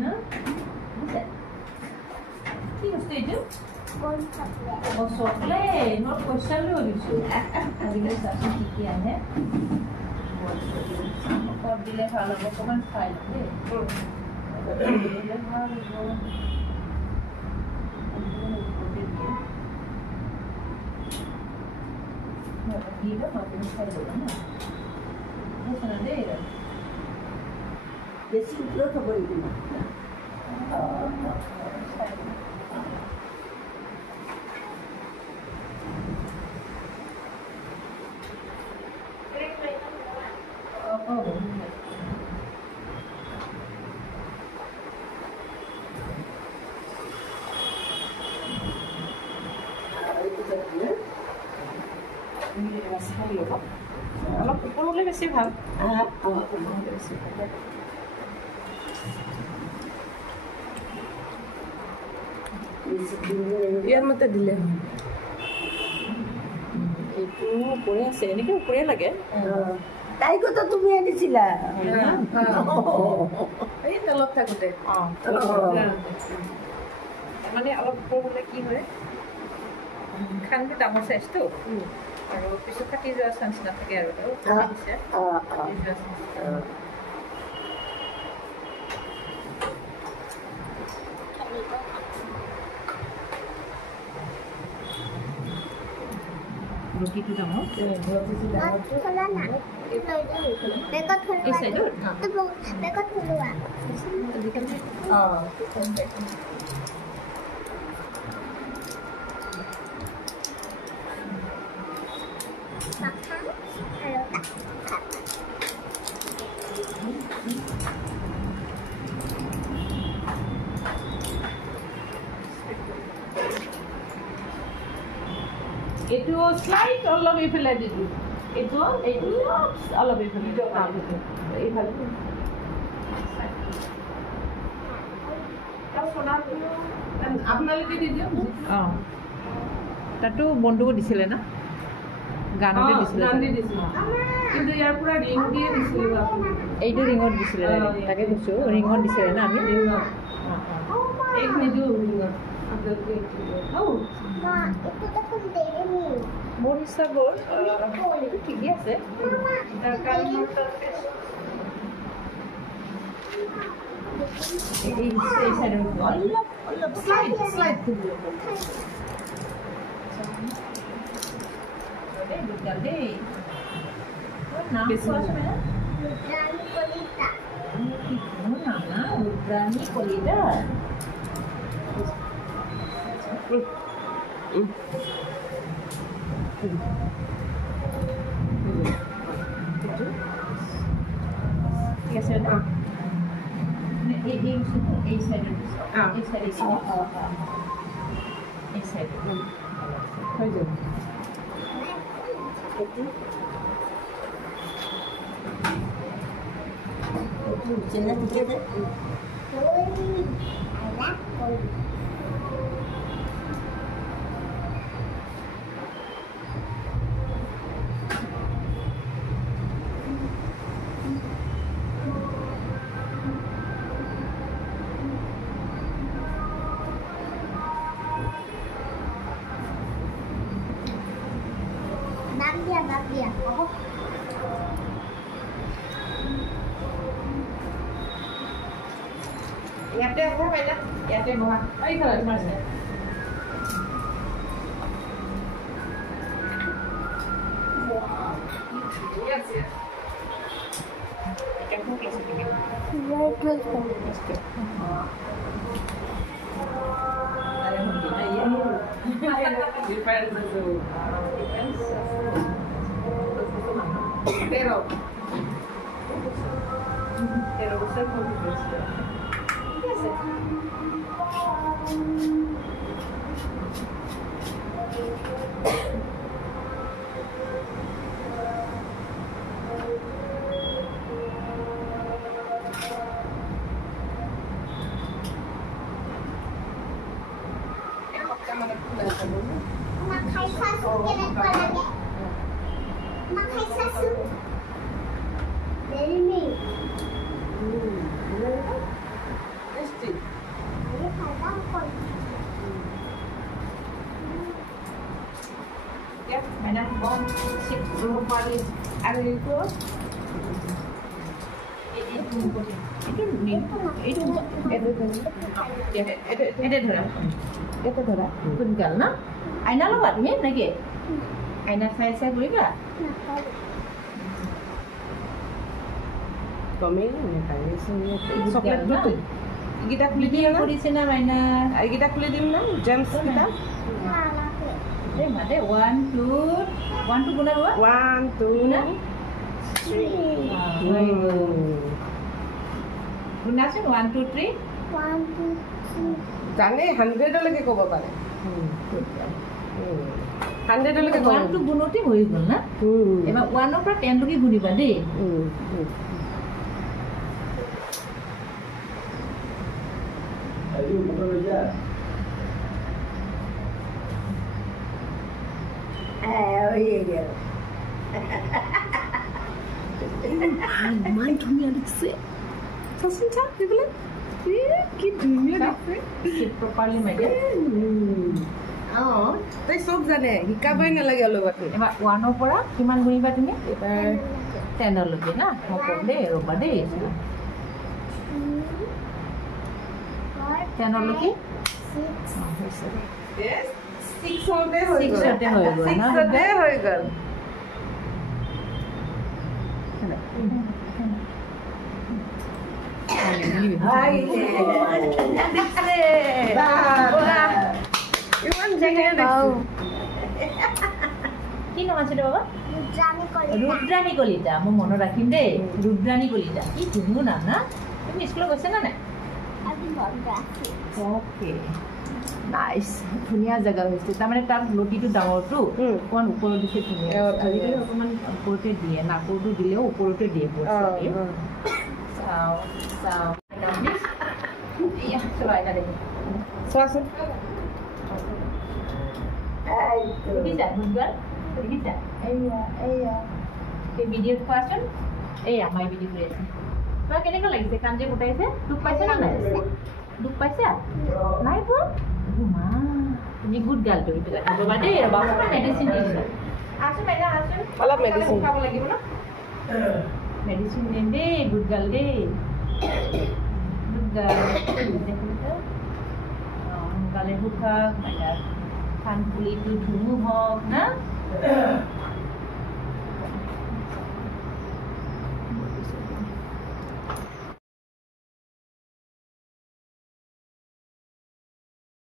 না কি হচ্ছে এটা ও চকলেট নোট পয়সা লৈ দিছো আজিকালি চাচোন কি কি আহে কর দিলে ভালো হবে কমান খাই দে দিলে ভালো হবে Gila makin saya dulu na. Masa na deh. Desi itu apa itu? অলপ ওপৰলৈ বেছি ভাল ইয়াৰ মতে দিলে এইটো ওপৰে আছে এনেকৈ ওপৰে লাগে তাইকতো তুমি আনিছিলা এই তেলত থাকোঁতে মানে অলপ ওপৰ হ'লে কি হয় খানটো ডাঙৰ চাইজটো আৰু পিছত কাটি যোৱা চান্স নাথাকে আৰু ৰুটিটো ডাঙৰ itu slide অলপ ইফালে দিবি এইটো অলপ ইফালে ইফালে আপোনালোকে দি দিয়ক তাতো বন্ধুক দিছিলে না গানতে দিছিলে কিন্তু ইয়াৰ পৰা ৰিং দিয়ে দিছিলে এইটো ৰিঙত দিছিলে তাকে কৈছোঁ ৰিঙত দিছিলে না আমি এক নিদিওঁ ৰিঙত মোৰ হিচাপত ঠিকেই আছে অলপ শ্লাইড দেই নাম Rudrani Kolida. Yes, sir. Jangan tiga deh. Bagya. Oh. ইয়াতে আছে বাইদা ইয়াতে বহা এই ঘৰত তোমাৰ আছে Yes, yes. Can you please speak? Pero usted con diferencia. Yes. Makai sasu kena kuat lagi. Makai sasu. Dari ni. Yes, Yeah, Maina, one, six, properly. And you go. Aina lo bạn biết này kìa. Aina sai với cả. Có mấy người phải chocolate bút. Kita Video kulit di sini Aina. kita kulit dim na gems kita. Ada 1, 2 guna berapa? 1, 2, 3. Guna sih 1, 2, 3. 1, 2, 3. জানে 100 লৈকে ক'ব পাৰে 100 লৈকে 1 to গুণতে হৈ গ'ল না এবাৰ 1 ৰ পৰা 10 লৈকে গুণিবা দেই ইমান ধুনীয়া দেখিছে চাচোন চা দেখিলে কি ধুনীয়া দেখিছে প্ৰপাৰলি মাইকে তই চব জানে শিকাবই নালাগে অলপতে এবাৰ 1 ৰ পৰা কিমান গুণিবা তুমি এবাৰ 10 লৈকে না মই কম দেই ৰবা দেই 10 লৈকে 6 হতে হৈ গ'ল 6 হৈ গ'ল না 6 হতে হৈ গ'ল Hai, ইমান জানে কি নাম আছে বাবা ৰুদ্ৰাণী কলিতা মই মনত ৰাখিম দেই ৰুদ্ৰাণী কলিতা কি ধুনীয়া নাম না তুমি স্কুলত গৈছা না নাই অ'কে নাইচ ধুনীয়া জেগা হৈছে তাৰমানে তাত লতিটো ডাঙৰটো অকণমান ওপৰত দিছে ধুনীয়া আজিকালি অকণমান ওপৰতে দিয়ে নাকৰটো দিলেও ওপৰতে দিয়ে চাওঁ চাওঁ চলো আইতা দেখি চোৱাচোন দেখিছা গুণগান দেখিছা এয়া এই ভিডিঅ'ত কোৱাচোন এয়া মই ভিডিঅ' কৰি আছোঁ তোমাৰ কেনেকুৱা লাগিছে কাম যে গোটাইছে দুখ পাইছে না নাই দুখ পাইছা নাই পোৱা মা তুমি গুড গাৰ্ল তুমি ৰ'বা দেই ৰ'বা মেডিচিন দিছোঁ আছোঁ মেডাম আছোঁ অলপ মেডিচিন খাব লাগিব ন মেডিচিন দিম দেই গুড গাৰ্ল দেই গুড গাৰ্ল সোনকালে সুখ হওক কাণফুলিটো ধুমু হওক না